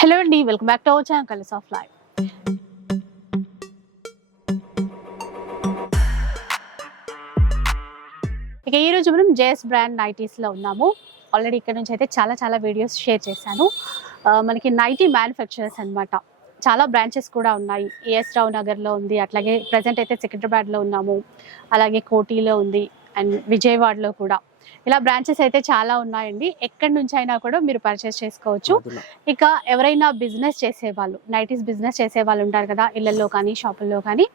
Hello అండి welcome back to our channel colours of life. ఇక ఈ రోజు మనం జేఎస్ బ్రాండ్ నైటీస్లో ఉన్నాము. ఆల్రెడీ ఇక్కడ నుంచి అయితే చాలా చాలా వీడియోస్ షేర్ చేశాను. మనకి నైటీ మ్యానుఫ్యాక్చరర్స్ అన్నమాట. చాలా బ్రాంచెస్ కూడా ఉన్నాయి. ఏఎస్ రావు నగర్లో ఉంది అట్లాగే ప్రజెంట్ అయితే సికింద్రాబాద్లో ఉన్నాము. అలాగే కోటిలో ఉంది అండ్ విజయవాడలో కూడా. ఇలా బ్రాంచెస్ అయితే చాలా ఉన్నాయండి. ఎక్కడి నుంచి అయినా కూడా మీరు పర్చేస్ చేసుకోవచ్చు. ఇక ఎవరైనా బిజినెస్ చేసేవాళ్ళు నైటీస్ బిజినెస్ చేసే వాళ్ళు ఉంటారు కదా ఇళ్ళలో కానీ షాపుల్లో కానీ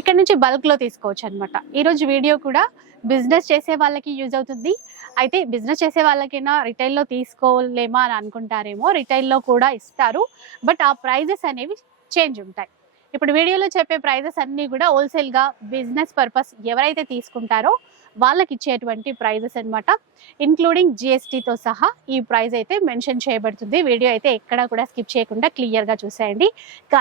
ఇక్కడ నుంచి బల్క్లో తీసుకోవచ్చు అనమాట ఈరోజు వీడియో కూడా బిజినెస్ చేసే వాళ్ళకి యూజ్ అవుతుంది. అయితే బిజినెస్ చేసే వాళ్ళకైనా రిటైల్లో తీసుకోలేమా అని అనుకుంటారేమో రిటైల్లో కూడా ఇస్తారు. బట్ ఆ ప్రైజెస్ అనేవి చేంజ్ ఉంటాయి. ఇప్పుడు వీడియోలో చెప్పే ప్రైజెస్ అన్నీ కూడా హోల్సేల్గా బిజినెస్ పర్పస్ ఎవరైతే తీసుకుంటారో వాళ్ళకి ఇచ్చేటువంటి ప్రైజెస్ అన్నమాట. ఇంక్లూడింగ్ జిఎస్టీతో సహా ఈ ప్రైస్ అయితే మెన్షన్ చేయబడుతుంది. వీడియో అయితే ఎక్కడా కూడా స్కిప్ చేయకుండా క్లియర్గా చూసేయండి.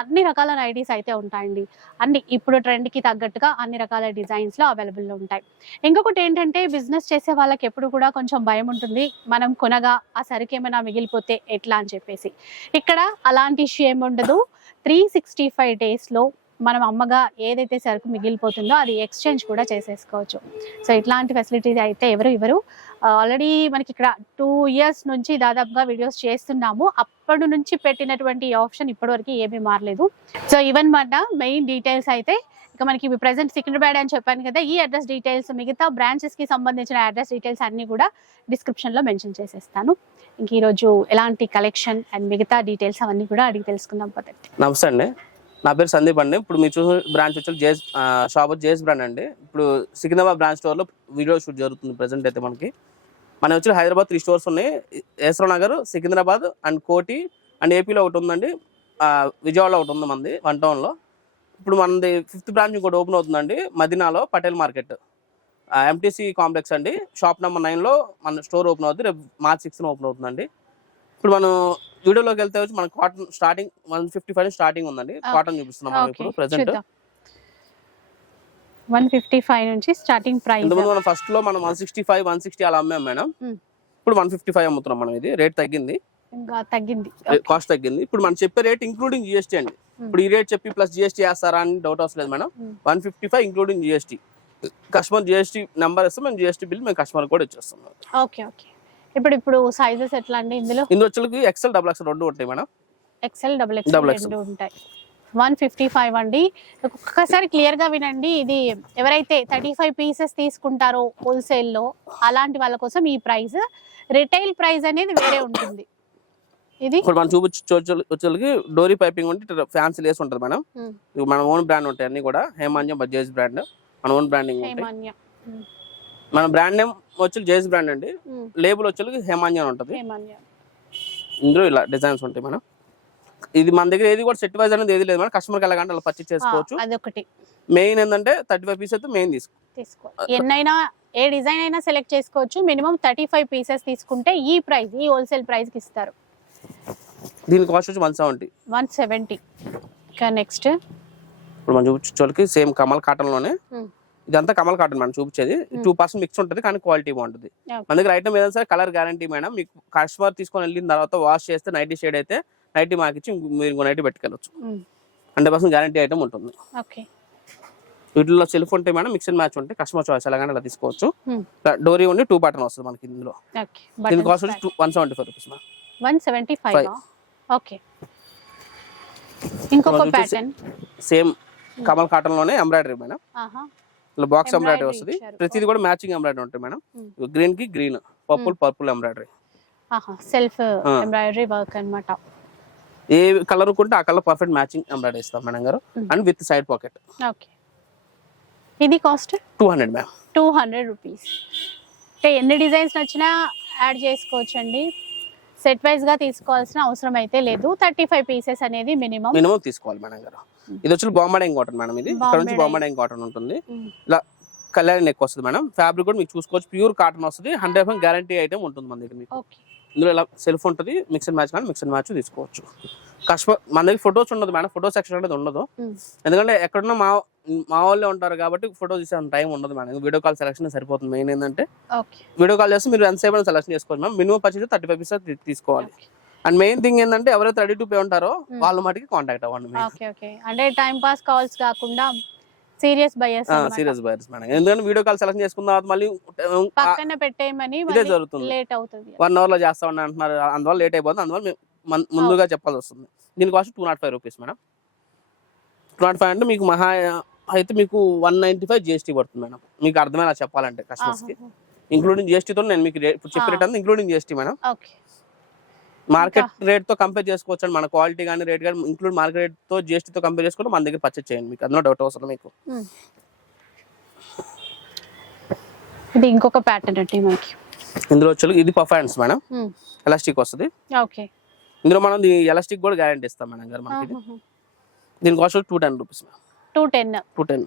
అన్ని రకాల నైటీస్ అయితే ఉంటాయండి. అన్ని ఇప్పుడు ట్రెండ్కి తగ్గట్టుగా అన్ని రకాల డిజైన్స్లో అవైలబుల్లో ఉంటాయి. ఇంకొకటి ఏంటంటే బిజినెస్ చేసే వాళ్ళకి ఎప్పుడు కూడా కొంచెం భయం ఉంటుంది. మనం కొనగా ఆ సరికి ఏమైనా మిగిలిపోతే ఎట్లా అని చెప్పేసి. ఇక్కడ అలాంటి ఇష్యూ ఏమి ఉండదు. త్రీ సిక్స్టీ ఫైవ్ డేస్లో మనం అమ్మగా ఏదైతే సరుకు మిగిలిపోతుందో అది ఎక్స్చేంజ్ కూడా చేసేసుకోవచ్చు. సో ఇట్లాంటి ఫెసిలిటీస్ అయితే ఎవరు ఇవ్వరు. Uh, ఆల్రెడీ మనకి ఇక్కడ టూ ఇయర్స్ నుంచి దాదాపుగా వీడియోస్ చేస్తున్నాము. అప్పటి నుంచి పెట్టినటువంటి ఆప్షన్ ఇప్పటివరకు ఏమీ మారలేదు. సో ఈవెన్ మాట మెయిన్ డీటెయిల్స్ అయితే ఇక మనకి ప్రజెంట్ సికింద్రాబాద్ అని చెప్పాను కదా ఈ అడ్రస్ డీటెయిల్స్ మిగతా బ్రాంచెస్కి సంబంధించిన అడ్రస్ డీటెయిల్స్ అన్ని కూడా డిస్క్రిప్షన్లో మెన్షన్ చేసేస్తాను. ఇంక ఈరోజు ఎలాంటి కలెక్షన్ అండ్ మిగతా డీటెయిల్స్ అవన్నీ కూడా అడిగి తెలుసుకుందాం పదండి. నమస్తే అండి. నా పేరు సందీప్ అండి. ఇప్పుడు మీరు చూసిన బ్రాంచ్ వచ్చి జేఎస్ షాప్ వచ్చి జేఎస్ బ్రాండ్ అండి. ఇప్పుడు సికింద్రాబాద్ బ్రాంచ్ స్టోర్లో వీడియో షూట్ జరుగుతుంది ప్రజెంట్ అయితే మనకి. మన వచ్చి హైదరాబాద్ త్రీ స్టోర్స్ ఉన్నాయి. ఏసరో నగర్ సికింద్రాబాద్ అండ్ కోటి అండ్ ఏపీలో ఒకటి ఉందండి. విజయవాడలో ఒకటి ఉంది మనది వన్ టౌన్లో. ఇప్పుడు మనది ఫిఫ్త్ బ్రాంచ్ ఇంకోటి ఓపెన్ అవుతుందండి మదీనాలో పటేల్ మార్కెట్. ఎంటీసీ కాంప్లెక్స్ అండి. షాప్ నెంబర్ నైన్లో మన స్టోర్ ఓపెన్ అవుతుంది రేపు మార్చ్ సిక్స్న ఓపెన్ అవుతుందండి. ఇప్పుడు మనం వీడియోలోకి వెళ్తే వచ్చి మన cotton starting one fifty five starting ఉందండి. కాటన్ చూపిస్తున్నాం మనం ఇప్పుడు ప్రెసెంట్ వన్ ఫిఫ్టీ ఫైవ్ నుంచి స్టార్టింగ్ ప్రైస్ ఇంతకుముందు మనం ఫస్ట్లో మనం one sixty five one sixty అలా అమ్మాం మేడం. ఇప్పుడు వన్ ఫిఫ్టీ ఫైవ్ అమ్ముతున్నాం మనం ఇది. రేట్ తగ్గింది. ఇంకా తగ్గింది. కాస్ట్ తగ్గింది. ఇప్పుడు మనం చెప్పే రేట్ ఇంక్లూడింగ్ జిఎస్టీ అండి. ఇప్పుడు ఈ రేట్ చెప్పి ప్లస్ జిఎస్టీ వేస్తారా అని డౌట్ అవసరం లేదు madam. One fifty five including GST customer GST number ఇస్తే మేము జిఎస్టీ బిల్ మేము కస్టమర్ కూడా ఇచ్చేస్తాం ఓకే ఓకే ఇప్పుడు ఇప్పుడు సైజెస్ ఎట్లా అండి ఇందులో? ఇందులో వచ్చి ఎక్సెల్ డబుల్ ఎక్సెల్ రెండు ఉంటాయి మేడం. XL double XL. రెండు ఉంటాయి. వన్ ఫిఫ్టీ ఫైవ్ అండి. ఒక్కసారి క్లియర్గా వినండి. ఇది ఎవరైతే థర్టీ ఫైవ్ పీసెస్ తీసుకుంటారో హోల్సేల్లో అలాంటి వాళ్ళ కోసం ఈ ప్రైస్ రిటైల్ ప్రైస్ అనేది వేరే ఉంటుంది. ఇది? ఇప్పుడు మనం చూపించే వచ్చేకి డోరీ పైపింగ్ ఉంటే ఫ్యాన్సీ లేస్ ఉంటుంది మేడం. మన ఓన్ బ్రాండ్ ఉంటాయి అన్ని కూడా. హేమాన్యం బజాజ్ బ్రాండ్. మన ఓన్ బ్రాండింగ్ హేమాన్య. మన బ్రాండ్ నేమ్ వచ్చి జేస్ బ్రాండ్ అండి. లేబుల్ వచ్చి హేమాన్యం ఉంటుంది. హేమాన్య ఇందులో ఇలా డిజైన్స్ ఉంటాయి మనం ఇది మన దగ్గర ఏది కూడా సెట్ వైజ్ అనేది ఏది లేదు మనం కస్టమర్కి వెళ్ళగానే అలా పర్చేస్ చేసుకోవచ్చు. అదొకటి. మెయిన్ ఏంటంటే థర్టీ ఫైవ్ పీస్ అయితే మెయిన్ తీసుకో. తీసుకో. ఎన్నైనా ఏ డిజైన్ అయినా సెలెక్ట్ చేసుకోవచ్చు. మినిమం థర్టీ ఫైవ్ పీసెస్ తీసుకుంటే ఈ ప్రైస్ ఈ హోల్సేల్ ప్రైస్కి ఇస్తారు. దీని కాస్ట్ వచ్చి వన్ సెవెంటీ. One seventy. ఇంకా నెక్స్ట్ ఇప్పుడు మనం చూపించే సేమ్ కమల్ కాటన్లోనే ఇదంతా కమల్ కాటన్ మనం చూపించేది. టూ పర్సెంట్ మిక్స్ ఉంటుంది కానీ క్వాలిటీ బాగుంటుంది. మన దగ్గర ఐటమ్ ఏదైనా సరే కలర్ గ్యారంటీ మేడం. మీకు కస్టమర్ తీసుకొని వెళ్ళిన తర్వాత వాష్ చేస్తే నైటీ షేడ్ అయితే నైటీ మాకు ఇచ్చి మీరు ఇంకో నైటీ పెట్టుకెళ్ళచ్చు. హండ్రెడ్ పర్సెంట్ గ్యారంటీ ఐటమ్ ఉంటుంది. ఓకే. వీటిలో సెల్ఫ్ ఉంటాయి మేడం మిక్స్ అండ్ మ్యాచ్ ఉంటాయి కస్టమర్ చాయిస్ ఎలాగైనా అలా తీసుకోవచ్చు. డోరీ ఉండి టూ బటన్ వస్తుంది మనకి ఇందులో. దీని కాస్ట్ వచ్చి one seventy five rupees madam. One seventy five. Okay. ఇంకొక ప్యాటర్న్ సేమ్ కమల్ కాటన్లోనే ఎంబ్రాయిడరీ మేడం. ఇలా బాక్స్ ఎంబ్రాయిడరీ వస్తుంది. ప్రతిది కూడా మ్యాచింగ్ ఎంబ్రాయిడరీ ఉంటుంది మేడం. Hmm. గ్రీన్కి green purple purple embroidery self. Embroidery work అన్నమాట. ఏ కలర్ కొంటే ఆ కలర్ పర్ఫెక్ట్ మ్యాచింగ్ ఎంబ్రాయిడరీ ఇస్తాం మేడం గారు. And with side pocket okay ఇది cost two hundred ma'am two hundred rupees అంటే ఎన్ని డిజైన్స్ నచ్చినా యాడ్ చేసుకోవచ్చు అండి సెట్ వైజ్గా తీసుకోవాల్సిన అవసరం అయితే లేదు. థర్టీ ఫైవ్ పీసెస్ అనేది మినిమం మినిమం తీసుకోవాలి మేడం గారు. ఇది వచ్చి బాంబాడైంగ్ కాటన్ మేడం ఇది. ఇక్కడ నుంచి బాంబాడైంగ్ కాటన్ ఉంటుంది. ఇలా కళ్యాణి నెక్ వస్తుంది మేడం. ఫ్యాబ్రిక్ కూడా మీకు చూసుకోవచ్చు. ప్యూర్ కాటన్ వస్తుంది. హండ్రెడ్ పర్సెంట్ గ్యారంటీ ఐటమ్ ఉంటుంది మన దగ్గర మీకు. ఇందులో ఇలా సెల్ఫ్ ఉంటుంది. మిక్స్ అండ్ మ్యాచ్ కానీ మిక్స్ అండ్ మ్యాచ్ తీసుకోవచ్చు. కస్టమర్ మన దగ్గర ఫొటోస్ ఉండదు మేడం. ఫోటో సెక్షన్ అనేది ఉండదు. ఎందుకంటే ఎక్కడున్నా మా మా వాళ్ళే ఉంటారు కాబట్టి ఫోటో తీసే టైం ఉండదు మేడం. వీడియో కాల్ సెలక్షన్ సరిపోతుంది. మెయిన్ ఏంటంటే వీడియో కాల్ చేస్తే మీరు ఎంతసేపు సెలెక్షన్ చేసుకోవచ్చు ma'am minimum purchase thirty five pieces తీసుకోవాలి. అండ్ మెయిన్ థింగ్ ఏంటంటే ఎవరైతే రెడీ టు పే ఉంటారో వాళ్ళ మటుకి కాంటాక్ట్ అవ్వండి ఓకే ఓకే అంటే టైం పాస్ కాల్స్ కాకుండా serious buyers serious buyers madam. ఎందుకంటే వీడియో కాల్ సెలెక్ట్ చేసుకున్న తర్వాత మళ్ళీ పక్కన పెట్టేయమని ఇదే జరుగుతుంది. లేట్ అవుతుంది. వన్ అవర్లో చేస్తామని అంటున్నారు. అందువల్ల లేట్ అయిపోతుంది. అందువల్ల మన- ముందుగా చెప్పాల్సి వస్తుంది. దీని cost two nought five rupees madam. Two nought five అంటే మీకు మహా అయితే మీకు వన్ నైన్టీ ఫైవ్ జిఎస్టీ పడుతుంది మేడం. మీకు అర్థమయ్యేలా చెప్పాలంటే కస్టమర్స్కి. ఇంక్లూడింగ్ జిఎస్టీతో నేను మీకు రేట్ ఇప్పుడు చెప్పే రేట్ అంతా including GST madam. Okay market రేట్తో compare చేసుకోవచ్చు అండి మన క్వాలిటీ కానీ రేట్ కానీ ఇంక్లూడ్ మార్కెట్ రేట్తో జిఎస్టీ తో కంపేర్ చేసుకుంటే మన దగ్గర పర్చేస్ చేయండి మీకు. అందులో డౌట్ అవసరం మీకు. ఇది ఇంకొక ప్యాటర్న్ అండి మనకి. ఇందులో వచ్చి ఇది పర్ఫార్మెన్స్ మేడం. ఎలాస్టిక్ వస్తుంది. ఓకే. ఇందులో మనం ఎలాస్టిక్ కూడా గ్యారంటీ ఇస్తాం మేడం గారు మనకి దీని cost two ten rupees madam. Two ten two ten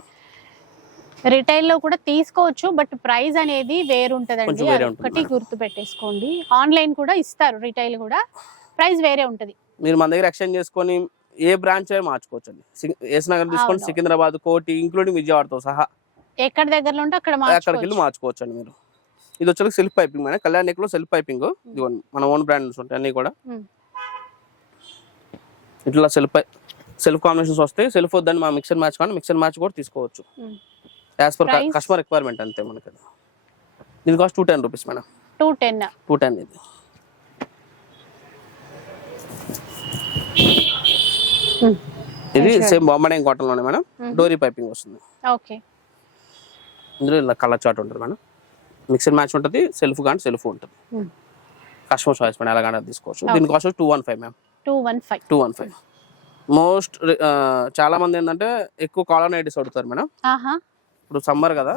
రిటైల్లో కూడా తీసుకోవచ్చు బట్ ప్రైస్ అనేది వేరుంటదండి. ఒకటి. గుర్తు పెట్టేసుకోండి ఆన్లైన్ కూడా ఇస్తారు రిటైల్ కూడా. ప్రైస్ వేరే ఉంటది. మీరు మన దగ్గర ఎక్స్చేంజ్ చేసుకొని ఏ బ్రాంచ్ అయినా మార్చుకోవచ్చు అండి ఎస్ నగర్ తీసుకోండి. సికింద్రాబాద్ కోటి ఇంక్లూడింగ్ విజయవాడతో సహా. ఎక్కడ దగ్గరలో ఉంటే అక్కడ అక్కడికి వెళ్ళి మార్చుకోవచ్చు. అండి మీరు. ఇది వచ్చి సెల్ఫ్ పైపింగ్ మేడం. కళ్యాణ్లో సెల్ఫ్ పైపింగ్. ఇదిగోండి మన ఓన్ బ్రాండ్స్ ఉంటాయి అన్ని కూడా. ఇట్లా సెల్ఫ్ సెల్ఫ్ కాంబినేషన్స్ వస్తాయి. సెల్ఫ్ వద్దని మా మిక్సర్ మ్యాచ్ కానీ మిక్సర్ మ్యాచ్ కూడా తీసుకోవచ్చు. As per? కస్టమర్ రిక్వైర్మెంట్ అంతే మనకి. దీని cost two ten rupees madam. Two ten two ten ఇది. ఇది సేమ్ బొమ్మడే కాటన్లోనే మేడం. డోరీ పైపింగ్ వస్తుంది. ఓకే ఇందులో ఇలా కలర్ చార్ట్ ఉంటుంది మేడం. మిక్సర్ మ్యాచ్ ఉంటుంది సెల్ఫ్ కానీ సెల్ఫ్ ఉంటుంది. Hmm. కస్టమర్ చాయిస్ మేడం ఎలాగైనా తీసుకోవచ్చు. దీని cost two one five ma'am two one five two one five most చాలా మంది ఏంటంటే ఎక్కువ కాలర్ నైటీస్ అడుగుతారు మేడం. ఇప్పుడు సమ్మర్ కదా.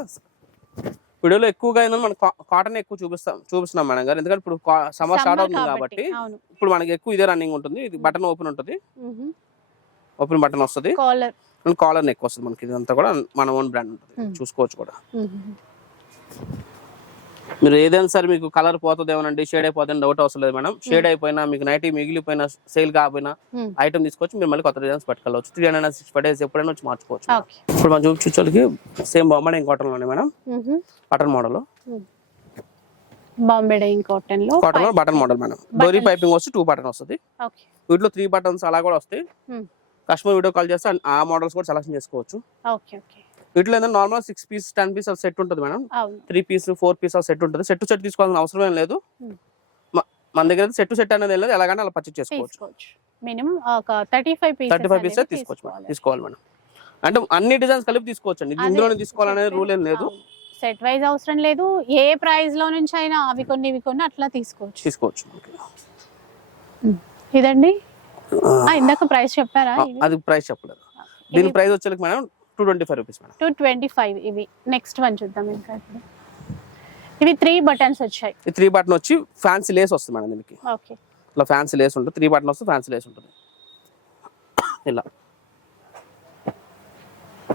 వీడియోలో ఎక్కువగా ఏంటంటే మనం కాటన్ ఎక్కువ చూపిస్తాం చూపిస్తున్నాం మేడం గారు. ఎందుకంటే ఇప్పుడు సమ్మర్ స్టార్ట్ అవుతుంది కాబట్టి ఇప్పుడు మనకి ఎక్కువ ఇదే రన్నింగ్ ఉంటుంది. ఇది బటన్ ఓపెన్ ఉంటుంది. ఓపెన్ బటన్ వస్తుంది. కాలర్ నెక్ వస్తుంది మనకి. ఇదంతా కూడా మన ఓన్ బ్రాండ్ ఉంటుంది. చూసుకోవచ్చు కూడా. మీరు ఏదైనా సరే మీకు కలర్ పోతుంది ఏమనండి షేడ్ అయిపోతుంది డౌట్ అవసరం లేదు మేడం. షేడ్ అయిపోయినా మీకు నైటీ మిగిలిపోయినా సేల్ కాకపోయినా Hmm. ఐటమ్ తీసుకొచ్చి మీరు మళ్ళీ కొత్త designs పట్టుకెళ్ళవచ్చు. Three hundred sixty five days ఎప్పుడైనా వచ్చి మార్చుకోవచ్చు ఇప్పుడు మనం చూపించోళ్ళకి same బొమ్మడే కాటన్లోనే madam. Button model Bombay dyeing కాటన్లో కాటన్లో బటన్ మోడల్ మేడం. డోరీ పైపింగ్ వస్తే టూ బటన్ వస్తుంది. వీటిలో త్రీ బటన్స్ అలా కూడా వస్తాయి. కస్టమర్ వీడియో కాల్ చేస్తే ఆ మోడల్స్ కూడా సెలెక్షన్ చేసుకోవచ్చు. ఓకే ఓకే వీటిలో ఏంటంటే normal six piece ten piece set ఉంటుంది madam. Three piece four piece set ఉంటుంది. సెట్ సెట్ తీసుకోవాల్సిన అవసరం ఏం లేదు. మన దగ్గర సెట్ సెట్ అనేది లేదు. ఎలాగైనా అలా పర్చేస్ చేసుకోవచ్చు. మినిమం ఒక thirty five pieces thirty five piece తీసుకోవచ్చు మేడం. తీసుకోవాలి. మేడం. అంటే అన్ని డిజైన్స్ కలిపి తీసుకోవచ్చు అండి ఇందులోనే తీసుకోవాలనేది రూల్ ఏం లేదు. సెట్ వైజ్ అవసరం లేదు. ఏ ప్రైస్లో నుంచి అయినా అవి కొన్ని ఇవి కొన్ని అట్లా తీసుకోవచ్చు. తీసుకోవచ్చు. ఇదండి? ఇందాక ప్రైస్ చెప్పారా? అది ప్రైస్ చెప్పలేదు. దీని ప్రైస్ వచ్చేకి madam two twenty five rupees madam two twenty five ఇవి. నెక్స్ట్ వన్ చూద్దాం ఇంకా ఇప్పుడు. ఇవి త్రీ బటన్స్ వచ్చాయి. ఈ త్రీ బటన్ వచ్చి ఫ్యాన్సీ లేస్ వస్తుంది మేడం దీనికి. ఓకే. ఇలా ఫ్యాన్సీ లేస్ ఉంటుంది. త్రీ బటన్ వస్తే ఫ్యాన్సీ లేస్ ఉంటుంది. ఇలా.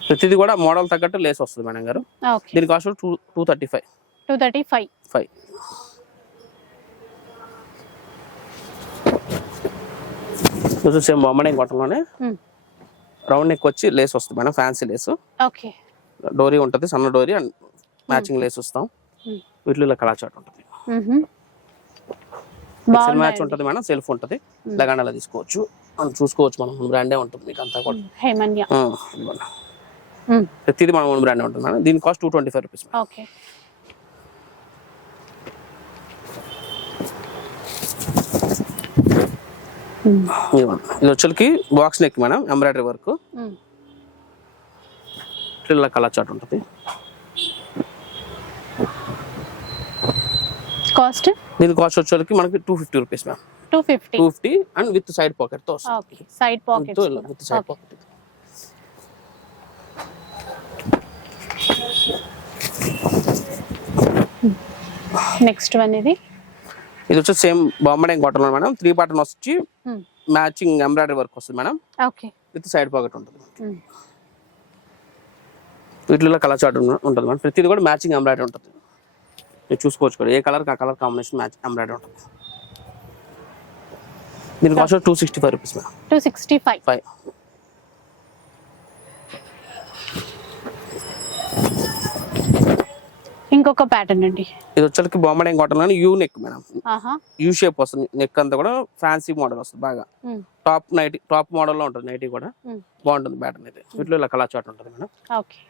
ప్రతిది కూడా మోడల్ తగ్గట్టు లేస్ వస్తుంది మేడం గారు. దీని cost two two thirty five two thirty five five same బొమ్మడే కాటన్లోనే రౌండ్ నెక్ వచ్చి లేస్ వస్తుంది మేడం ఫ్యాన్సీ లేస్. ఓకే. డోరీ ఉంటుంది సన్న డోరీ అండ్ మ్యాచింగ్ లేస్ వస్తాం. వీటిలో ఇలా కళా చాట్ ఉంటుంది. మ్యాచ్ ఉంటుంది మేడం సెల్ఫ్ ఉంటుంది. లగాండ్ అలా తీసుకోవచ్చు. చూసుకోవచ్చు మనం బ్రాండే ఉంటుంది మీకు అంతా కూడా. ప్రతిదీ మన బ్రాండే ఉంటుంది మేడం. దీని cost two twenty five rupees okay. ఇది box neck madam embroidery work ఇలా కలర్ చాట్ ఉంటుంది. కాస్ట్? దీని కాస్ట్ వచ్చేసరికి మనకి two fifty rupees ma'am two fifty two fifty and with side పాకెట్తో side pockets with side pocket next one ఇది. ఇది వచ్చి same బాంబడే కాటన్ మేడం. త్రీ బటన్ వచ్చి మ్యాచింగ్ ఎంబ్రాయిడరీ వర్క్ వస్తుంది మేడం. విత్ సైడ్ పాకెట్ ఉంటుంది. వీటిలో కలర్ చార్ట్ ఉంటుంది madam. ప్రతిది కూడా మ్యాచింగ్ ఎంబ్రాయిడరీ ఉంటుంది. మీరు చూసుకోవచ్చు కూడా ఏ కలర్ ఆ కలర్ కాంబినేషన్ మ్యాచ్ ఎంబ్రాయిడరీ ఉంటుంది. దీని cost two sixty five rupees madam. Two sixty five five ఇంకొక ప్యాటర్న్ అండి. ఇది వచ్చరికి బొమ్మడే cotton U neck madam U shape వస్తుంది. నెక్ అంతా కూడా ఫ్యాన్సీ మోడల్ వస్తుంది బాగా. టాప్ నైటీ టాప్ మోడల్లో ఉంటుంది నైటీ కూడా. బాగుంటుంది ప్యాటర్న్ అయితే. వీటిలో ఇలా కలర్ చాట్ ఉంటుంది మేడం. ఓకే.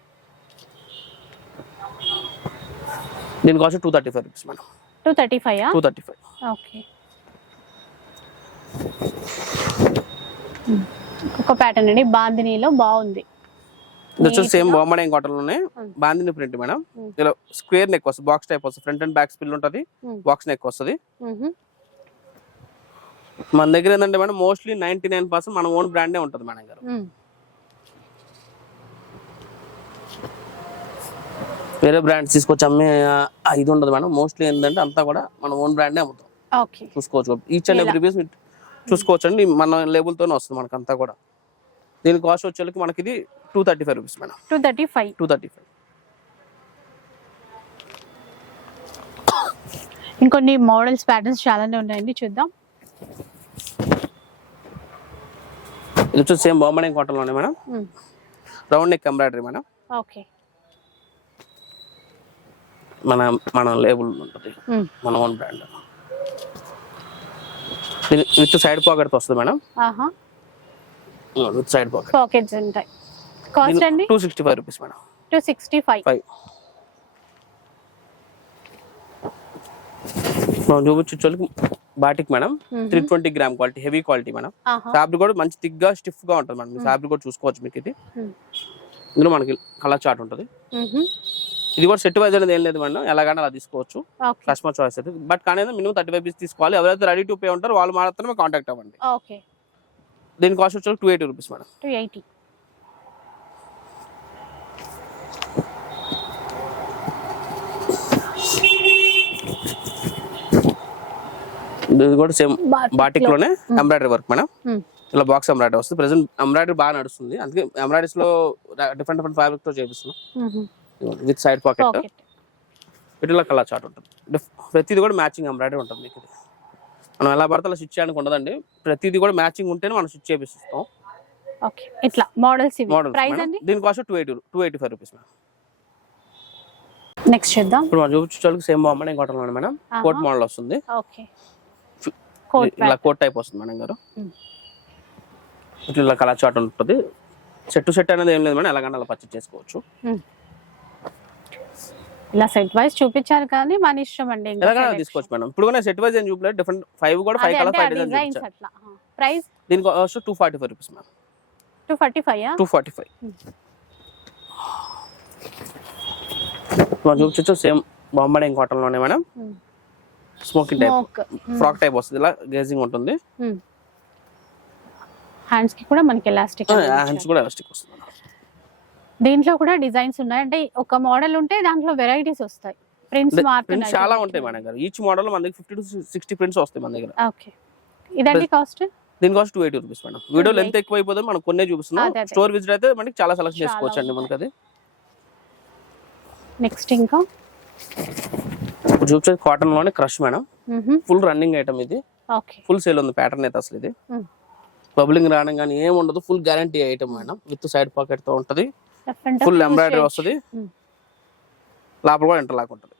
దీని cost two thirty five rupees madam. Two thirty five two thirty five okay ఇంకొక ప్యాటర్న్ అండి. బాందినీలో బాగుంది. ఇది సేమ్. బొమ్మడే కాటన్లోనే. Bandhani print madam. ఉమ్. ఇలా స్క్వేర్ నెక్ వస్తుంది బాక్స్ టైప్ వస్తుంది ఫ్రంట్ అండ్ బ్యాక్ స్పిల్ ఉంటుంది ఉమ్. బాక్స్ నెక్ వస్తుంది. మన దగ్గర ఏంటంటే madam mostly ninety nine percent మన ఓన్ బ్రాండే ఉంటుంది మేడం గారు. ఉమ్, వేరే బ్రాండ్స్ తీసుకొచ్చి అమ్మే ఇది ఉండదు మేడం. మోస్ట్లీ ఏంటంటే అంతా కూడా మన ఓన్ బ్రాండే అమ్ముతాం. ఓకే చూసుకోవచ్చు. ఈచ్ అండ్ ఎవ్రీ పీస్ చూసుకోవచ్చు అండి మన లేబుల్తోనే వస్తుంది మనకి అంతా కూడా. దీని కాస్ట్ వచ్చేకి మనకి ఇది two thirty five rupees madam two thirty five two thirty five ఇంకొన్ని మోడల్స్ ప్యాటర్న్స్ చాలానే ఉన్నాయండి చూద్దాం. ఇది వచ్చి same బొమ్మడే కాటన్లోనే madam round neck embroidery madam okay. మన మన లేబుల్ ఉంటుంది. మన own brand with side pocket వస్తుంది మేడం ఆహా. విత్ సైడ్ పాకెట్ పాకెట్స్ ఉంటాయి. కాస్ట్ అండి? Two sixty five rupees madam two sixty five five మనం చూపించు batik madam three twenty gram quality heavy quality madam fabric కూడా మంచి థిక్గా స్టిఫ్గా ఉంటుంది మేడం ఫ్యాబ్రిక్ కూడా చూసుకోవచ్చు మీకు ఇది ఇందులో మనకి కలర్ చార్ట్ ఉంటుంది. ఇది కూడా సెట్ వైజ్ అనేది ఏం లేదు మేడం ఎలాగైనా అలా తీసుకోవచ్చు. కస్టమర్ చాయిస్ అయితే. బట్ కానీ మినిమం థర్టీ ఫైవ్ పీస్ తీసుకోవాలి. ఎవరైతే రెడీ టు పే ఉంటారో వాళ్ళు మాత్రమే కాంటాక్ట్ అవ్వండి. ఓకే. దీని కాస్ట్ వచ్చి two eighty rupees madam two eighty ఇది కూడా సేమ్ బాటిక్లోనే ఎంబ్రాయిడరీ వర్క్ మేడం ఇలా బాక్స్ ఎంబ్రాయిడరీ వస్తుంది. ప్రెసెంట్ ఎంబ్రాయిడరీ బాగా నడుస్తుంది. అందుకే ఎంబ్రాయిడరీస్లో డిఫరెంట్ డిఫరెంట్ ఫ్యాబ్రిక్తో చేపిస్తున్నాం. మ్హూ. విత్ సైడ్ పాకెట్ వీటిలో కలర్ చార్ట్ ఉంటుంది. ప్రతిది కూడా మ్యాచింగ్ ఎంబ్రాయిడరీ ఉంటుంది మీకు. మనం ఎలా పడితే అలా స్టిచ్ చేయడానికి ఉండదండి. ప్రతిది కూడా మ్యాచింగ్ ఉంటేనే మనం స్టిచ్ చేపిస్తాం. ఓకే. ఇట్లా మోడల్స్ మోడల్ ప్రైస్ అండి? దీని cost two eighty two eighty five rupees madam next చూద్దాం. ఇప్పుడు మనం చూపించడానికి సేమ్ బాగుంది ఇంకోటి ఉంది మేడం ఆహా. కోట్ మోడల్ వస్తుంది. ఓకే. కోట్ ఇలా కోట్ టైప్ వస్తుంది మేడం గారు. ఇట్లా కలర్ చార్ట్ ఉంటుంది. సెట్ సెట్ అనేది ఏం లేదు మేడం ఎలాగైనా అలా పర్చేస్ చేసుకోవచ్చు. ఇలా సెట్ వైస్ చూపించారు కానీ మన ఇష్టం అండి ఎలాగైనా. తీసుకోవచ్చు మేడం. ఇప్పుడు కూడా సెట్ ఏం చూపలేదు. డిఫరెంట్ ఫైవ్ కూడా ఫైవ్ కలర్ ఫైవ్ డిజైన్స్ అట్లా. ప్రైస్ దీని cost two forty five rupees ma'am two forty five two forty five మనం చూపించచ్చు సేమ్ బాంబడే కాటన్లోనే madam. Smocking type frock type వస్తుంది. ఇలా గేజింగ్ ఉంటుంది. హ్యాండ్స్కి కూడా మనకి ఎలాస్టిక్ హ్యాండ్స్ కూడా ఎలాస్టిక్ వస్తుంది దీంట్లో కూడా డిజైన్స్ ఉన్నాయి. అంటే ఒక మోడల్ ఉంటే దాంట్లో వెరైటీస్ వస్తాయి. ప్రింట్స్ చాలా ఉంటాయి. మేడం గారు. ఈచ్ మోడల్ మన దగ్గర ఫిఫ్టీ టు సిక్స్టీ ప్రింట్స్ వస్తాయి మన దగ్గర. ఓకే. ఇదండి కాస్ట్ దీని cost two eighty rupees madam. Video length ఎక్కువ అయిపోతే మనం కొన్నే చూపిస్తున్నాం. స్టోర్ విజిట్ అయితే మనకి చాలా సెలెక్ట్ చేసుకోవచ్చు అండి మనకి అది నెక్స్ట్ ఇంకా? చూపించేది కాటన్లోనే crush madam. Full running item ఇది. ఫుల్ సేల్ ఉంది ప్యాటర్న్ అయితే అసలు ఇది. బబ్లింగ్ రావడం కానీ ఏం ఉండదు full guarantee item madam. With side పాకెట్తో ఉంటది. ఫుల్ ఎంబ్రాయిడరీ వస్తుంది. లోపల కూడా ఇంటర్లాక్ ఉంటుంది.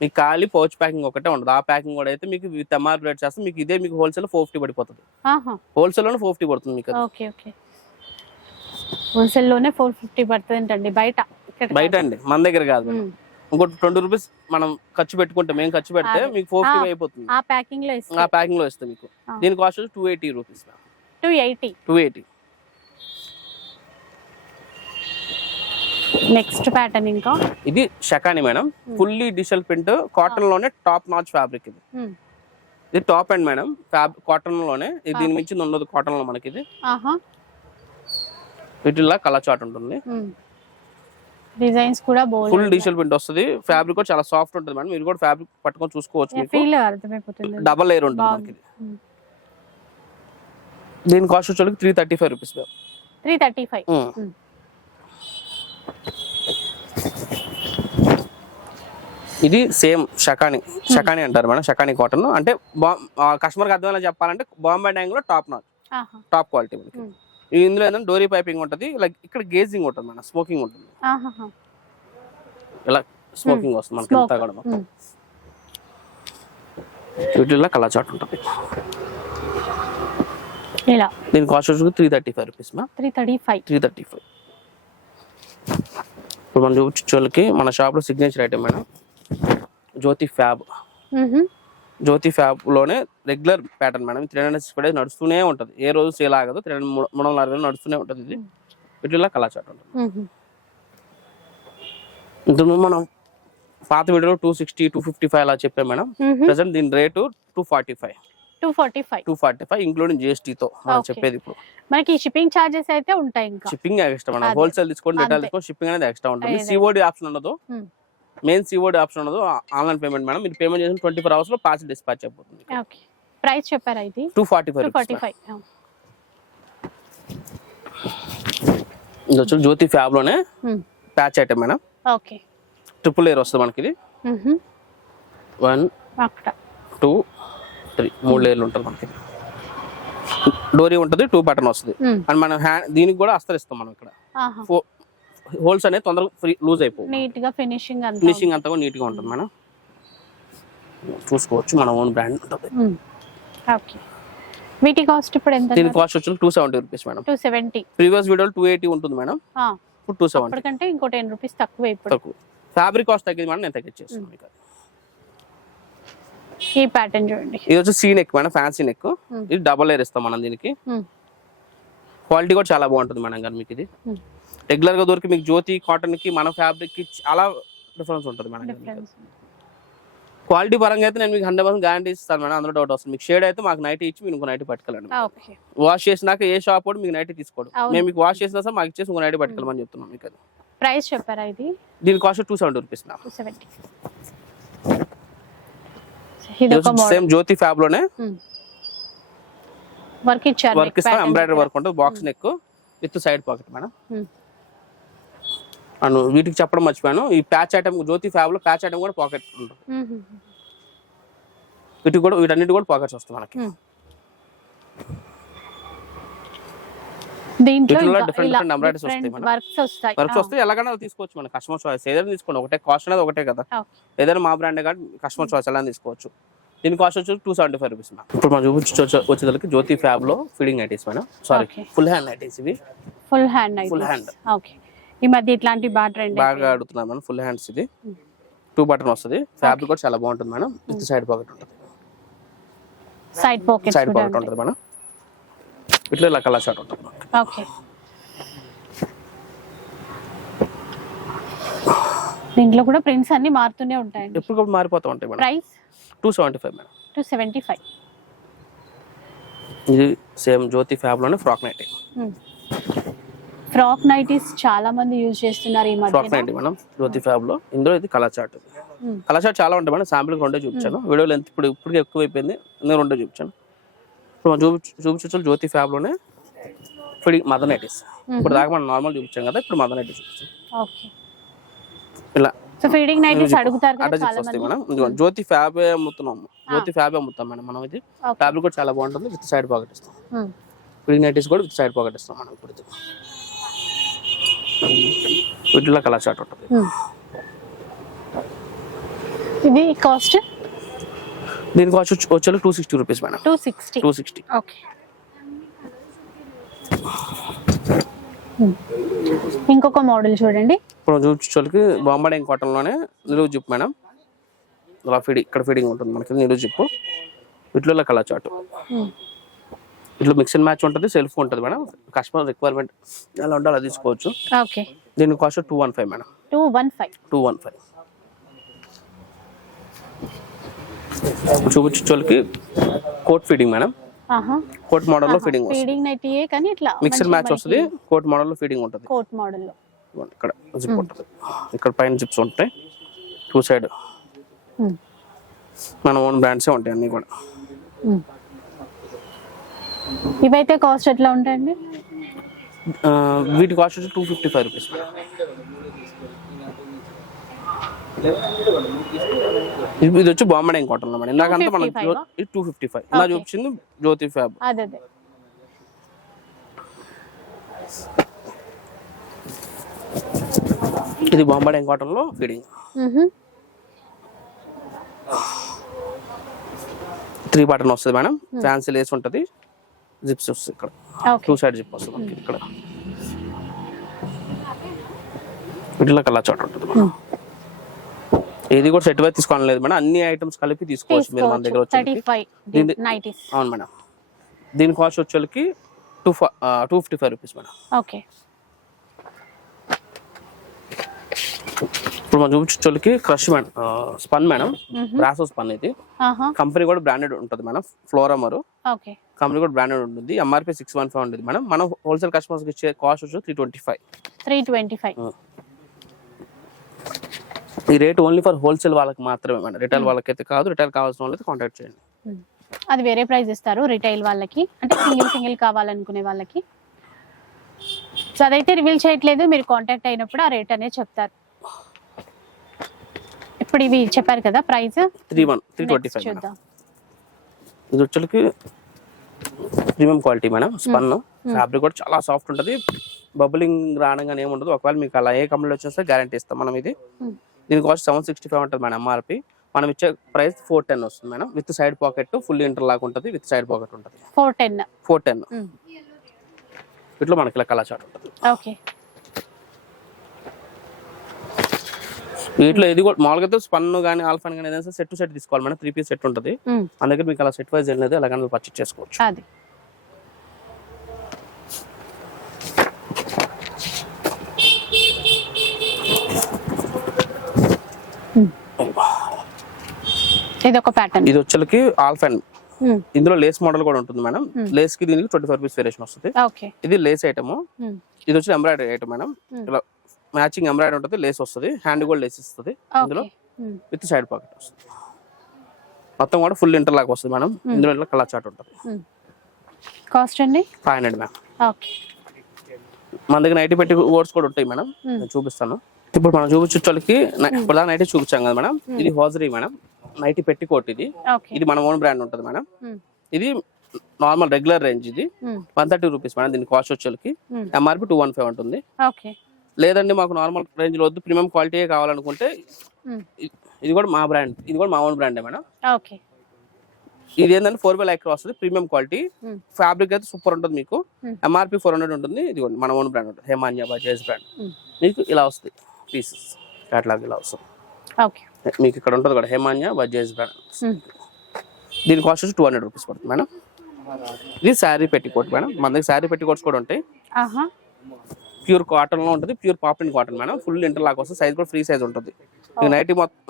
మీకు ఖాళీ పౌచ్ ప్యాకింగ్ ఒకటే ఉండదు. ఆ ప్యాకింగ్ కూడా అయితే మీకు విత్ ఎంఆర్ రేట్ చేస్తే మీకు ఇదే మీకు హోల్సేల్ ఫోర్ ఫిఫ్టీ పడిపోతుంది. హోల్సేల్లోనే ఫోర్ ఫిఫ్టీ పడుతుంది మీకు. ఓకే ఓకే హోల్సేల్లోనే ఫోర్ ఫిఫ్టీ పడుతుంది అండి బయట. బయట అండి. మన దగ్గర కాదు ఉమ్. ఇంకోటి ట్వంటీ రూపీస్ మనం ఖర్చు పెట్టుకుంటే మేము ఖర్చు పెడితే. మీకు ఫోర్ ఫిఫ్టీ. అయిపోతుంది. ఆ ప్యాకింగ్లో ఆ ప్యాకింగ్లో ఇస్తే మీకు. దీని cost two eighty rupees two eighty two eighty next pattern ఇంకా? ఇది షకాని మేడం ఫుల్లీ డిజిటల్ ప్రింట్ కాటన్లోనే టాప్ నాచ్ ఫ్యాబ్రిక్ ఇది. ఉమ్. ఇది టాప్ అండ్ మేడం కాటన్లోనే. ఇది దీని మించి ఉండదు కాటన్లో మనకి ఇది వీటిల్లో కలర్ చార్ట్ ఉంటుంది. డిజైన్స్ కూడా ఫుల్ డిజిటల్ ప్రింట్ వస్తుంది. ఫ్యాబ్రిక్ కూడా చాలా సాఫ్ట్ ఉంటుంది మేడం మీరు కూడా ఫ్యాబ్రిక్ పట్టుకొని చూసుకోవచ్చు మీకు. ఫీల్ అర్థమైపోతుంది. డబల్ లేయర్ ఉంటుంది. మనకి ఇది. దీని కాస్ట్ వచ్చేసి three thirty five rupees three thirty five ఇది సేమ్ షకాని షకాని అంటారు మేడం షకాని కాటన్ అంటే కస్టమర్కి అర్థమయ్యేలా చెప్పాలంటే బాంబే డ్యాంగ్లో టాప్ నాట్ టాప్ క్వాలిటీ ఇందులో ఏంటంటే డోరీ పైపింగ్ ఉంటుంది లైక్ ఇక్కడ గేజింగ్ ఉంటుంది మేడం స్మోకింగ్ ఉంటుంది. ఇలా స్మోకింగ్ వస్తుంది మనకి. అంతా కూడా మొత్తం. వీటిలో కలర్ చాట్ ఉంటుంది. ఇలా. దీని కాస్ట్ వచ్చి three thirty five rupees ma'am three thirty five three thirty five ఇప్పుడు మనం చూపించే వాళ్ళకి మన షాప్లో signature item madam Jyothi fab Jyothi ఫ్యాబ్లోనే regular pattern madam three hundred six days నడుస్తూనే ఉంటుంది. ఏ రోజు సేల్ ఆగదు. త్రీ హండ్రెడ్ మూడు వందల అరవై నడుస్తూనే ఉంటుంది ఇది. వీటిలో కలర్ చాట్ ఉంటుంది ఇంతకు మనం పాత వీడియోలో two sixty two fifty five అలా చెప్పాం మేడం ప్రజెంట్ దీని rate two forty five two forty five two forty five including జిఎస్టీతో. చెప్పేది ఇప్పుడు. మనకి షిప్పింగ్ ఛార్జెస్ అయితే ఉంటాయి ఇంకా. షిప్పింగ్ ఎక్స్ట్రా మనం. హోల్సేల్ తీసుకోండి రిటైల్. తీసుకోండి షిప్పింగ్ అనేది ఎక్స్ట్రా ఉంటుంది. సిఓడి ఆప్షన్ ఉండదు. మెయిన్ సిఓడి ఆప్షన్ ఉండదు. Online payment madam. మీరు పేమెంట్ చేసిన ట్వంటీ ఫోర్ అవర్స్లో పార్సల్ డిస్పాచ్ అయిపోతుంది ప్రైస్ చెప్పారా ఇది? Two forty five forty five. ఇది వచ్చి Jyothi ఫ్యాబ్లోనే. Patch item madam. Okay. Triple air వస్తుంది మనకి ఇది. వన్ టూ త్రీ మూడు లేయర్లు ఉంటుంది మనకి. డోరీ ఉంటుంది టూ బటన్ వస్తుంది. Hmm. అండ్ మనం హ్యాండ్ దీనికి కూడా అస్తరిస్తాం మనం ఇక్కడ. హోల్స్ అనేది తొందరగా ఫ్రీ లూజ్ అయిపోవు. నీట్గా ఫినిషింగ్ ఫినిషింగ్ అంతా కూడా నీట్గా ఉంటుంది మేడం. చూసుకోవచ్చు మన ఓన్ బ్రాండ్ ఉంటుంది. ఓకే వీటి కాస్ట్ ఇప్పుడు ఎంత దీని కాస్ట్ వచ్చి two seventy rupees madam. Two seventy previous వీడియోలో టూ ఎయిటీ ఉంటుంది మేడం. ఇప్పుడు టూ సెవెంటీ అప్పటికంటే ఇంకో టెన్ రూపీస్ తక్కువ ఇప్పుడు. తక్కువ. ఫ్యాబ్రిక్ కాస్ట్ తగ్గింది మేడం నేను తగ్గించేస్తాను. ఈ ప్యాటర్న్ చూడండి. ఇది వచ్చి C neck madam fancy neck Hmm. ఇది డబల్ లేయర్ ఇస్తాం మనం దీనికి. Hmm. క్వాలిటీ కూడా చాలా బాగుంటుంది మేడం గారు మీకు ఇది. Hmm. రెగ్యులర్గా దొరికి మీకు జ్యోతి కాటన్కి మన ఫ్యాబ్రిక్కి చాలా డిఫరెన్స్ ఉంటుంది మేడం క్వాలిటీ పరంగా అయితే నేను మీకు హండ్రెడ్ పర్సెంట్ గ్యారంటీ ఇస్తాను మేడం అందులో డౌట్ వస్తుంది మీకు షేడ్ అయితే మాకు నైట్ ఇచ్చి మీకు ఇంకో నైట్ పట్టుకెళ్ళండి వాష్ చేసినాక ఏ షాప్ కూడా మీకు నైట్ తీసుకోడు. మేము మీకు వాష్ చేసినా సార్ మాకు ఇచ్చేసి ఇంకో నైట్ పట్టుకెళ్ళమని చెప్తున్నాం మీకు ప్రైస్ చెప్పారా ఇది? దీని cost two seventy rupees two seventy same Jyothi ఫ్యాబ్లోనే work ఇచ్చారు వర్క్ ఇస్తాం ఎంబ్రాయిడరీ వర్క్ ఉంటుంది box neck with side pocket madam and వీటికి చెప్పడం మర్చిపోయాను. ఈ ప్యాచ్ ఐటమ్ జ్యోతి ఫ్యాబ్లో ప్యాచ్ ఐటమ్ కూడా పాకెట్ ఉంటుంది. వీటికి కూడా వీటన్నిటి కూడా పాకెట్స్ వస్తాయి మనకి. దీంట్లో వస్తాయి. వర్క్స్ వస్తాయి. వర్క్స్ ఎలాగైనా తీసుకోవచ్చు మన కస్టమర్ చాయిస్ ఏదైనా తీసుకోండి. ఒకటే కాస్ట్ అనేది ఒకటే కదా. ఏదైనా మా బ్రాండ్ కానీ కస్టమర్ చాయిస్ ఎలా తీసుకోవచ్చు. దీని కాస్ట్ వచ్చి two seventy five rupees madam ఇప్పుడు మనం చూపించు వచ్చేదానికి Jyothi ఫ్యాబ్లో feeding nighties madam. Sorry. Full hand nighties ఇవి. Full hand hand. ఓకే. ఈ మధ్య ఇట్లాంటి బాగా ట్రెండ్ బాగా మేడం ఫుల్ హ్యాండ్స్ ఇది. టూ బటన్ వస్తుంది. ఫ్యాబ్రిక్ కూడా చాలా బాగుంటుంది మేడం. సైడ్ పాకెట్ ఉంటుంది. సైడ్ పాకెట్స్ సైడ్ పాకెట్ ఉంటుంది మేడం. ఇట్లా ఇలా షార్ట్ ఉంటుంది. ఓకే. దీంట్లో కూడా ప్రింట్స్ అన్ని మారుతూనే ఉంటాయండి. ఎప్పటికప్పుడు మారిపోతూ ఉంటాయి madam. Price two seventy five madam. Two seventy five ఇది సేమ్ జ్యోతి ఫ్యాబ్లోనే ఫ్రాక్ నైటీ ఫ్రాక్ నైటీస్ చాలా మంది యూజ్ చేస్తున్నారు ఈ ఫ్రాక్ నైటీ మేడం జ్యోతి ఫ్యాబ్లో. ఇందులో ఇది colour chart Hmm. Colour chart చాలా ఉంటాయి మేడం శాంపిల్ రెండే చూపించాను. వీడియోలో ఎంత ఇప్పుడు ఇప్పుడు ఎక్కువ అయిపోయింది నేను రెండే చూపించాను. ఇప్పుడు మనం చూపించు చూపించు జ్యోతి ఫ్యాబ్లోనే. ఇప్పుడు మదర్ నైటీస్ ఇప్పుడు దాకా మనం నార్మల్ చూపించాం కదా ఇప్పుడు మదర్ నైటీస్ చూపించాం ఓకే. ఇలా. సో ఫీడింగ్ నైటీస్ అడుగుతారు కదా చాలా మంది జ్యోతి ఫ్యాబే అమ్ముతున్నాం. జ్యోతి ఫ్యాబే అమ్ముతాం మేడం మనం ఇది. ఫ్యాబ్రిక్ కూడా చాలా బాగుంటుంది విత్ సైడ్ పాకెట్ ఇస్తాం. ఫీడింగ్ నైటీస్ కూడా విత్ సైడ్ పాకెట్ ఇస్తాం మనం ఇప్పుడు. వీటిలో కలర్ చార్ట్ ఉంటుంది. ఇది కాస్ట్ దీని కాస్ట్ వచ్చి- two sixty rupees madam two sixty two sixty okay ఇంకొక మోడల్ చూడండి. ఇప్పుడు చూపించోళ్ళకి బాంబడే కాటన్లోనే నిలువు జిప్ మేడం ఇలా ఫీడింగ్ ఇక్కడ ఫీడింగ్ ఉంటుంది మనకి నిలువు జిప్పు కలర్ చార్ట్ Hmm. ఇట్లా మిక్స్ అండ్ మ్యాచ్ ఉంటుంది సెల్ఫ్ ఉంటుంది మేడం కస్టమర్ రిక్వైర్మెంట్ ఎలా ఉంటే అలా తీసుకోవచ్చు. ఓకే దీని cost two one five madam two one five two one five చూపించోళ్ళకి coat feeding madam. Coat మోడల్లో ఫీడింగ్ వస్తుంది. ఫీడింగ్ నైటీయే కానీ ఇట్లా మిక్స్ అండ్ మ్యాచ్ వస్తుంది. కోట్ మోడల్లో ఫీడింగ్ ఉంటుంది. కోట్ మోడల్లో. ఇదిగోండి ఇక్కడ జిప్ ఉంటుంది. ఇక్కడ పైన జిప్స్ ఉంటాయి. Two side. మన ఓన్ బ్రాండ్సే ఉంటాయి అన్నీ కూడా. ఇవైతే కాస్ట్ ఎట్లా ఉంటాయండి? వీటి కాస్ట్ వచ్చి టూ ఫిఫ్టీ ఫైవ్ రూపీస్ ఇది వచ్చి బాంబే కాటన్ మేడం. ఇందాకంతా మనం 255 ఆ? Two fifty five. ఇలా చూపించింది జ్యోతి ఫ్యాబ్. అదే ఇది బాంబే కాటన్లో ఫీడింగ్. త్రీ బటన్ వస్తుంది మేడం. ఫ్యాన్సీ లేస్ ఉంటుంది. జిప్స్ వస్తుంది ఇక్కడ. టూ సైడ్ జిప్ వస్తుంది ఇక్కడ. వీటిలో కలర్ చాట్ ఉంటుంది. ఏది కూడా సెట్ వైజ్ తీసుకోవాలి లేదు మేడం. అన్ని ఐటమ్స్ కలిపి తీసుకోవచ్చు మీరు మన దగ్గర వచ్చి అవును మేడం. దీని కాస్ట్ వచ్చేకి two two fifty five rupees madam. Okay. ఇప్పుడు మనం చూపించేకి crush madam. Spun madam. Raso spun ఇది. కంపెనీ కూడా బ్రాండెడ్ ఉంటుంది మేడం. ఫ్లోరమర్ ఓకే. కంపెనీ కూడా బ్రాండెడ్ ఉంటుంది. ఎంఆర్పి సిక్స్ వన్ ఫైవ్ ఉంటుంది మేడం. మనం హోల్సేల్ కస్టమర్స్కి ఇచ్చే కాస్ట్ వచ్చి three twenty five three twenty five ఈ రేట్ ఓన్లీ ఫర్ హోల్సేల్ వాళ్ళకి మాత్రమే మేడం. రిటైల్ వాళ్ళకైతే కాదు రిటైల్ కావాల్సిన వాళ్ళకి కాంటాక్ట్ చేయండి. అది వేరే ప్రైస్ ఇస్తారు రిటైల్ వాళ్ళకి? అంటే సింగిల్ సింగిల్ కావాలనుకునే వాళ్ళకి? సో అదైతే రివీల్ చేయట్లేదు మీరు కాంటాక్ట్ అయినప్పుడు ఆ రేట్ అనేది చెప్తారు. ఇప్పుడు ఇవి చెప్పారు కదా price? Three one three twenty five చూద్దాం. ఇది వచ్చేకి premium quality madam spun fabric కూడా చాలా సాఫ్ట్ ఉంటుంది. బబులింగ్ రావడం ఏముండదు. ఒకవేళ మీకు అలా ఏ కంపెనీలో వచ్చేస్తే గ్యారంటీ ఇస్తాం మనం ఇది. దీని కాస్ట్ సెవెన్ సిక్స్టీ ఫైవ్ ఉంటుంది మేడం ఎంఆర్పి మనం ఇచ్చే ప్రైస్ ఫోర్ టెన్ వస్తుంది madam with side pocket full inter లాగా ఉంటుంది విత్ సైడ్ పాకెట్ ఉంటుంది. ఫోర్ టెన్ ఫోర్ టెన్ వీటిలో మనకి ఇలా కలర్ చాట్ ఉంటుంది. ఓకే. వీటిలో ఇది కూడా మామూలుగా అయితే స్పన్ కానీ ఆల్ఫాన్ కానీ ఏదైనా సెట్ టు సెట్ తీసుకోవాలి మేడం త్రీ పీస్ సెట్ ఉంటుంది. అందుకే మీకు అలా సెట్ వైజ్ ఏం లేదు అలాగే పర్చేస్ చేసుకోవచ్చు. ఇది ఒక ప్యాటర్న్ ఇది వచ్చేకి ఆల్ఫాన్ ఇందులో లేస్ మోడల్ కూడా ఉంటుంది మేడం. లేస్కి దీనికి ట్వంటీ ఫైవ్ రూపీస్ వేరియేషన్ వస్తుంది ఇది లేస్ ఐటమ్ ఇది వచ్చి ఎంబ్రాయిడరీ ఐటమ్ మేడం. ఇలా మ్యాచింగ్ ఎంబ్రాయిడరీ ఉంటుంది లేస్ వస్తుంది. హ్యాండ్ కూడా లేస్ ఇస్తుంది ఇందులో. విత్ సైడ్ పాకెట్ వస్తుంది. మొత్తం కూడా ఫుల్ ఇంటర్ లాగా వస్తుంది మేడం. ఇందులో ఇట్లా కలర్ చాట్ ఉంటుంది. కాస్ట్ అండి? ఫైవ్ హండ్రెడ్ మ్యామ్ మన దగ్గర నైటీ పెట్టి ఓట్స్ కూడా ఉంటాయి మేడం. నేను చూపిస్తాను. ఇప్పుడు మనం చూపించే ఇప్పుడు దాకా నైటీ చూపించాం కదా మేడం. ఇది hosiery madam. Nighty petticoat ఇది. ఇది మన ఓన్ బ్రాండ్ ఉంటుంది మేడం. ఇది నార్మల్ రెగ్యులర్ రేంజ్ ఇది. వన్ థర్టీ రూపీస్ మేడం దీని కాస్ట్ వచ్చేకి. ఎంఆర్పి టూ వన్ ఫైవ్ ఉంటుంది. ఓకే. లేదండి మాకు నార్మల్ రేంజ్లో వద్దు. ప్రీమియం క్వాలిటీ కావాలనుకుంటే ఇది కూడా మా బ్రాండ్ ఇది కూడా మా ఓన్ బ్రాండే మేడం. ఓకే. ఇది ఏంటంటే ఫోర్ బై లైక్ వస్తుంది. Premium quality. ఫ్యాబ్రిక్ అయితే సూపర్ ఉంటుంది మీకు. ఎంఆర్పి ఫోర్ హండ్రెడ్ ఉంటుంది. ఇది మన ఓన్ బ్రాండ్ ఉంటుంది. హేమాన్యా బజాజ్ బ్రాండ్. మీకు ఇలా వస్తుంది పీసెస్. క్యాట్లాగ్ ఇలా వస్తుంది. మీకు ఇక్కడ ఉంటుంది కూడా హేమాన్యా బజాజ్ బ్రాండ్ దీని కాస్ట్ వచ్చి టూ హండ్రెడ్ రూపీస్ పడుతుంది మేడం. ఇది శారీ పెట్టికోట్ మేడం. మన దగ్గర శారీ పెట్టికోట్స్ కూడా ఉంటాయి. ప్యూర్ కాటన్లో ఉంటుంది pure poplin cotton madam. Full interlock వస్తుంది సైజ్ కూడా ఫ్రీ సైజ్ ఉంటుంది. నైట్ మొత్తం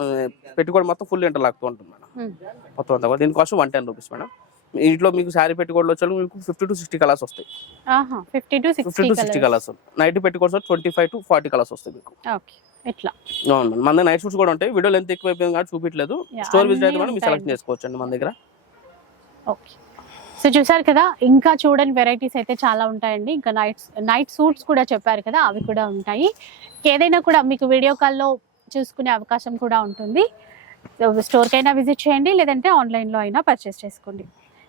పెట్టుకోవడం మొత్తం ఫుల్ ఇంటర్లాక్తో ఉంటుంది మేడం. మొత్తం అంతా కూడా దీని cost one ten rupees madam. ఇంట్లో మీకు శారీ పెట్టుకోవడం వచ్చి మీకు ఫిఫ్టీ టు సిక్స్టీ కలర్స్ వస్తాయి. Fifty to sixty colours night పెట్టుకోవచ్చు twenty five to forty colours వస్తాయి మీకు. ఓకే ఇట్లా. అవును. మన నైట్ షూట్స్ కూడా ఉంటాయి. వీడియో లెంత్ ఎక్కువ అయిపోయింది కాబట్టి చూపించలేదు. స్టోర్ విజిట్ అయితే మనం మీరు. సెలెక్ట్ చేసుకోవచ్చు అండి మన దగ్గర. ఓకే సో చూసారు కదా ఇంకా చూడని వెరైటీస్ అయితే చాలా ఉంటాయండి. ఇంకా నైట్ నైట్ సూట్స్ కూడా చెప్పారు కదా అవి కూడా ఉంటాయి. ఏదైనా కూడా మీకు వీడియో కాల్లో చూసుకునే అవకాశం కూడా ఉంటుంది. సో స్టోర్కి అయినా విజిట్ చేయండి లేదంటే ఆన్లైన్లో అయినా పర్చేస్ చేసుకోండి.